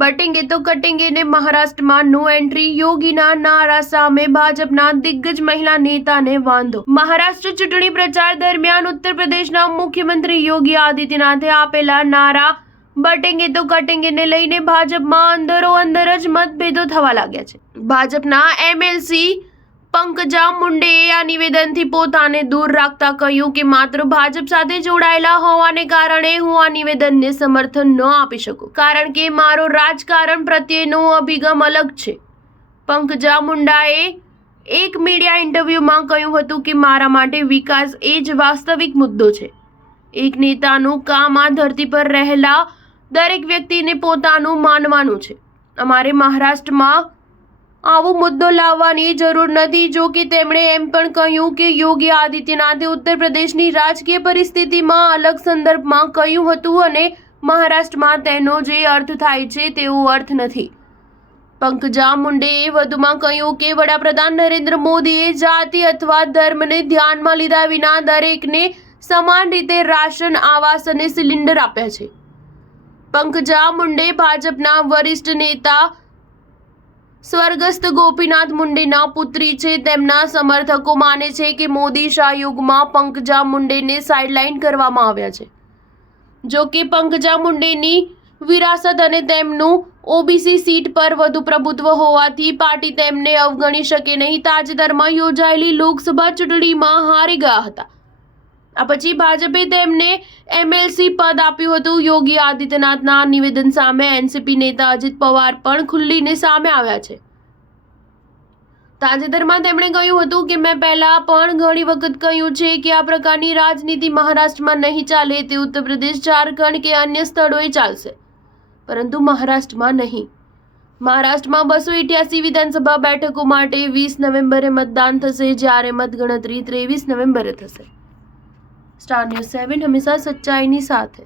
બટેંગે તો કટેંગે ને મહારાષ્ટ્રમાં નો એન્ટ્રી, યોગીના નારા સામે ભાજપના દિગ્ગજ મહિલા નેતાને વાંધો। મહારાષ્ટ્ર ચૂંટણી પ્રચાર દરમિયાન ઉત્તર પ્રદેશના મુખ્યમંત્રી યોગી આદિત્યનાથે આપેલા નારા બટેંગે તો કટેંગેને લઈને ભાજપમાં અંદરોઅંદર જ મતભેદો થવા લાગ્યા છે। ભાજપના એમએલસી પંકજા મુંડેએ આ નિવેદનથી પોતાને દૂર રાખતા કહ્યું કે માત્ર ભાજપ સાથે જોડાયેલા હોવાને કારણે હું આ નિવેદનને સમર્થન ન આપી શકું, કારણ કે મારો રાજકારણ પ્રત્યેનો અભિગમ અલગ છે। પંકજા મુંડાએ એક મીડિયા ઇન્ટરવ્યુમાં કહ્યું હતું કે મારા માટે વિકાસ એ જ વાસ્તવિક મુદ્દો છે। એક નેતાનું કામ આ ધરતી પર રહેલા દરેક વ્યક્તિને પોતાનું માનવાનું છે। અમારે મહારાષ્ટ્રમાં આવો મુદ્દો લાવવાની જરૂર નથી। જો કે તેમણે એમ પણ કહ્યું કે યોગી આદિત્યનાથે ઉત્તર પ્રદેશની રાજકીય પરિસ્થિતિમાં અલગ સંદર્ભમાં કહ્યું હતું અને મહારાષ્ટ્રમાં તેનો જે અર્થ થાય છે તેવો અર્થ નથી। પંકજા મુંડેએ વધુમાં કહ્યું કે વડાપ્રધાન નરેન્દ્ર મોદીએ જાતિ અથવા ધર્મને ધ્યાનમાં લીધા વિના દરેકને સમાન રીતે રાશન, આવાસ અને સિલિન્ડર આપ્યા છે। પંકજા મુંડે ભાજપના વરિષ્ઠ નેતા સ્વર્ગસ્થ ગોપીનાથ મુંડેના પુત્રી છે। તેમના સમર્થકો માને છે કે મોદી શાહ યુગમાં પંકજા મુંડેને સાઇડલાઇન કરવામાં આવ્યા છે। જો કે પંકજા મુંડેની વિરાસત અને તેમનું ઓબીસી સીટ પર વધુ પ્રભુત્વ હોવાથી પાર્ટી તેમને અવગણી શકે નહીં। તાજેતરમાં યોજાયેલી લોકસભા ચૂંટણીમાં હારી ગયા હતા। આ પછી ભાજપે તેમને એમએલસી પદ આપ્યું હતું। યોગી આદિત્યનાથના નિવેદન સામે એનસીપી નેતા અજીત પવાર પણ ખુલ્લીને સામે આવ્યા છે। તાજેતરમાં તેમણે કહ્યું હતું કે મેં પહેલા પણ ઘણી વખત કહ્યું છે કે આ પ્રકારની રાજનીતિ મહારાષ્ટ્રમાં નહીં ચાલે। તે ઉત્તર પ્રદેશ, ઝારખંડ કે અન્ય સ્થળોએ ચાલશે, પરંતુ મહારાષ્ટ્રમાં નહીં। મહારાષ્ટ્રમાં 288 વિધાનસભા બેઠકો માટે 20 નવેમ્બરે મતદાન થશે, જ્યારે મતગણતરી 23 નવેમ્બરે થશે। સ્ટાર ન્યૂઝ 7 હંમેશા સચ્ચાઈની સાથે।